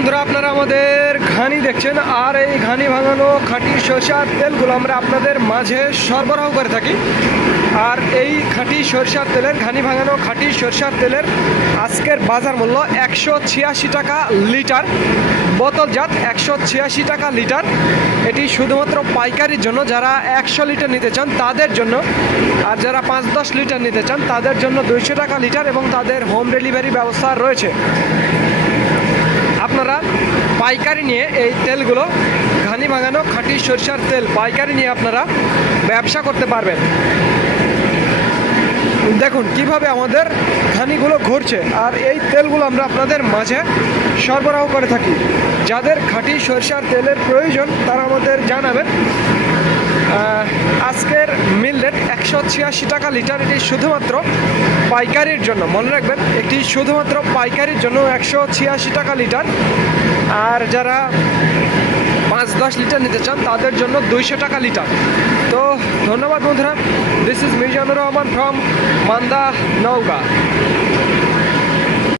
বন্ধুরা, আপনারা আমাদের ঘানি দেখছেন, আর এই ঘানি ভাঙানো খাঁটি সরষার তেলগুলো আমরা আপনাদের মাঝে সরবরাহ করে থাকি। আর এই খাঁটি সরষার তেলের, ঘানি ভাঙানো খাঁটি সরষার তেলের আজকের বাজার মূল্য একশো ছিয়াশি টাকা লিটার। বোতলজাত একশো ছিয়াশি টাকা লিটার। এটি শুধুমাত্র পাইকারির জন্য, যারা একশো লিটার নিতে চান তাদের জন্য। আর যারা পাঁচ দশ লিটার নিতে চান তাদের জন্য দুইশো টাকা লিটার এবং তাদের হোম ডেলিভারি ব্যবস্থা রয়েছে। পাইকারি নিয়ে এই তেলগুলো ঘানি ভাঙানো খাঁটি সরষার তেল পাইকারি নিয়ে আপনারা ব্যবসা করতে পারবেন। দেখুন কীভাবে আমাদের ঘানিগুলো ঘুরছে আর এই তেলগুলো আমরা আপনাদের মাঝে সরবরাহ করে থাকি। যাদের খাঁটি সরষার তেলের প্রয়োজন তারা আমাদের জানাবেন। আজকের মিল রেট একশো ছিয়াশি টাকা লিটার, এটি শুধুমাত্র পাইকারির জন্য। মনে রাখবেন, এটি শুধুমাত্র পাইকারির জন্য একশো ছিয়াশি টাকা লিটার। আর যারা পাঁচ দশ লিটার নিতে চান, তাদের জন্য দুইশো টাকা লিটার। তো ধন্যবাদ বন্ধুরা this is Mizanur Rahman from Manda Naogaon.